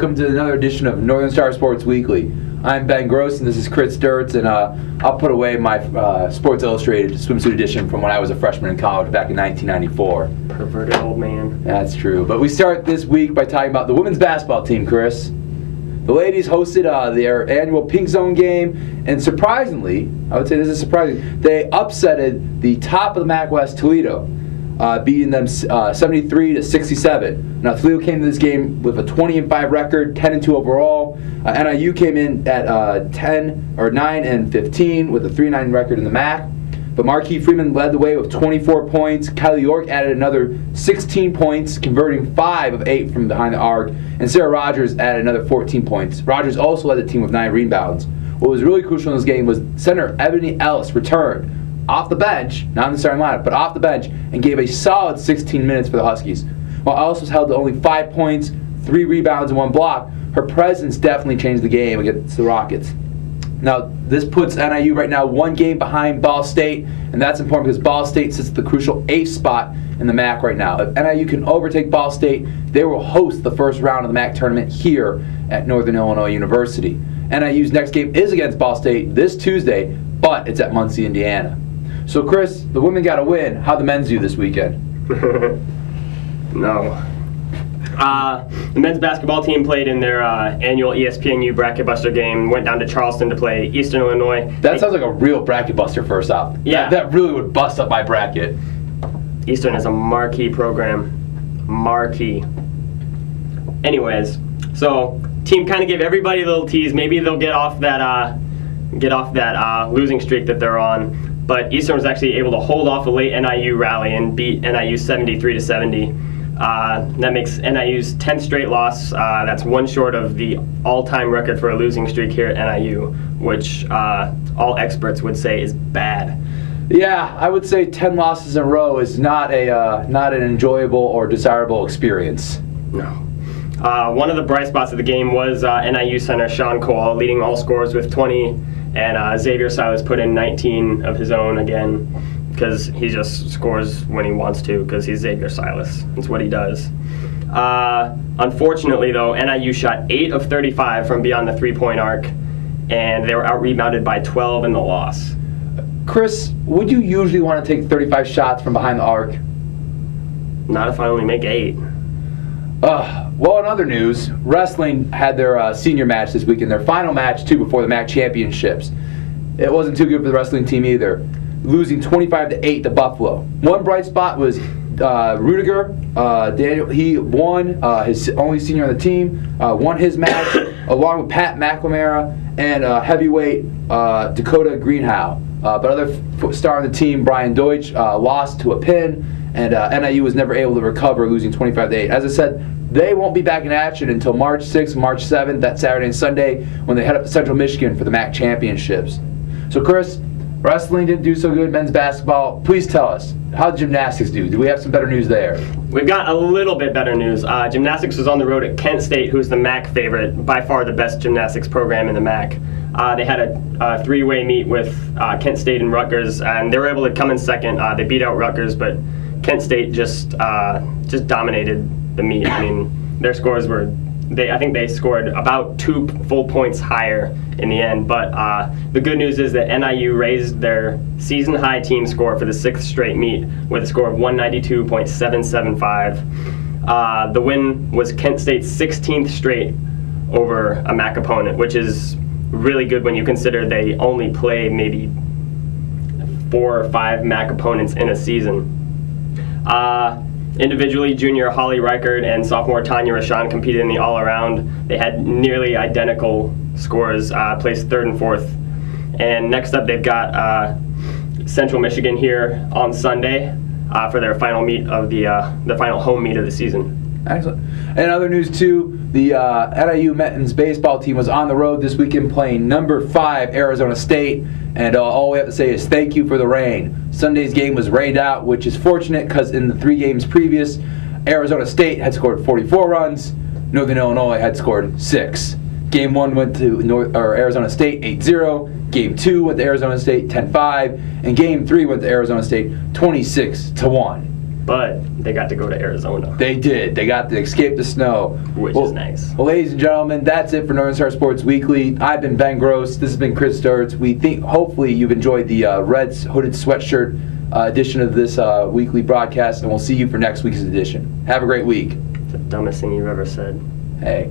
welcome to another edition of Northern Star Sports Weekly. I'm Ben Gross, and this is Chris Sturts, and I'll put away my Sports Illustrated swimsuit edition from when I was a freshman in college back in 1994. Perverted old man. That's true. But we start this week by talking about the women's basketball team, Chris. The ladies hosted their annual Pink Zone game, and surprisingly, I would say this is surprising, they upsetted the top of the MAC West, Toledo, beating them 73-67. Now, Toledo came to this game with a 20-5 record, 10-2 overall. NIU came in at 9-15 with a 3-9 record in the MAC. But Marquis Freeman led the way with 24 points. Kylie York added another 16 points, converting 5 of 8 from behind the arc. And Sarah Rogers added another 14 points. Rogers also led the team with 9 rebounds. What was really crucial in this game was center Ebony Ellis returned off the bench, not in the starting lineup, but off the bench, and gave a solid 16 minutes for the Huskies. While Ellis was held to only 5 points, 3 rebounds, and 1 block, her presence definitely changed the game against the Rockets. Now, this puts NIU right now 1 game behind Ball State, and that's important because Ball State sits at the crucial 8th spot in the MAC right now. If NIU can overtake Ball State, they will host the first round of the MAC tournament here at Northern Illinois University. NIU's next game is against Ball State this Tuesday, but it's at Muncie, Indiana. So, Chris, the women got a win. How'd the men's do this weekend? No. The men's basketball team played in their annual ESPNU Bracket Buster game, went down to Charleston to play Eastern Illinois. That sounds like a real bracket buster first off. Yeah. That really would bust up my bracket. Eastern is a marquee program. Marquee. Anyways, so team kind of gave everybody a little tease. Maybe they'll get off that losing streak that they're on. But Eastern was actually able to hold off a late NIU rally and beat NIU 73-70. That makes NIU's 10th straight loss. That's 1 short of the all-time record for a losing streak here at NIU, which all experts would say is bad. Yeah, I would say 10 losses in a row is not an enjoyable or desirable experience. No. One of the bright spots of the game was NIU center Sean Cole leading all scorers with 20, and Xavier Silas put in 19 of his own again, because he just scores when he wants to, because he's Xavier Silas. That's what he does. Unfortunately, though, NIU shot 8 of 35 from beyond the 3-point arc, and they were out-rebounded by 12 in the loss. Chris, would you usually want to take 35 shots from behind the arc? Not if I only make 8. Well, in other news, wrestling had their senior match this weekend, their final match, too, before the MAC championships. It wasn't too good for the wrestling team either, losing 25-8 to Buffalo. One bright spot was Rudiger. Daniel, he won, his only senior on the team, won his match, along with Pat McNamara and heavyweight Dakota Greenhow. But other star on the team, Brian Deutsch, lost to a pin, and NIU was never able to recover, losing 25-8. As I said, they won't be back in action until March 6th, March 7th, that Saturday and Sunday, when they head up to Central Michigan for the MAC championships. So, Chris, wrestling didn't do so good, men's basketball. Please tell us, how did gymnastics do? Do we have some better news there? We've got a little bit better news. Gymnastics was on the road at Kent State, who's the MAC favorite, by far the best gymnastics program in the MAC. They had a 3-way meet with Kent State and Rutgers, and they were able to come in second. They beat out Rutgers, but Kent State just dominated the meet. I mean, their scores were, I think they scored about 2 full points higher in the end. But the good news is that NIU raised their season-high team score for the 6th straight meet with a score of 192.775. The win was Kent State's 16th straight over a MAC opponent, which is really good when you consider they only play maybe 4 or 5 MAC opponents in a season. Individually, junior Holly Reichert and sophomore Tanya Rashan competed in the all-around. They had nearly identical scores, placed 3rd and 4th. And next up, they've got Central Michigan here on Sunday for their final meet of the final home meet of the season. Excellent. And other news, too, the NIU men's baseball team was on the road this weekend playing number 5 Arizona State. And all we have to say is thank you for the rain. Sunday's game was rained out, which is fortunate because in the 3 games previous, Arizona State had scored 44 runs, Northern Illinois had scored 6. Game 1 went to Arizona State 8-0, Game 2 went to Arizona State 10-5, and Game 3 went to Arizona State 26-1. but they got to go to Arizona. They did. They got to escape the snow. Which is nice. Well, ladies and gentlemen, that's it for Northern Star Sports Weekly. I've been Ben Gross. This has been Chris Sturts. We think hopefully you've enjoyed the Reds hooded sweatshirt edition of this weekly broadcast, and we'll see you for next week's edition. Have a great week. It's the dumbest thing you've ever said. Hey.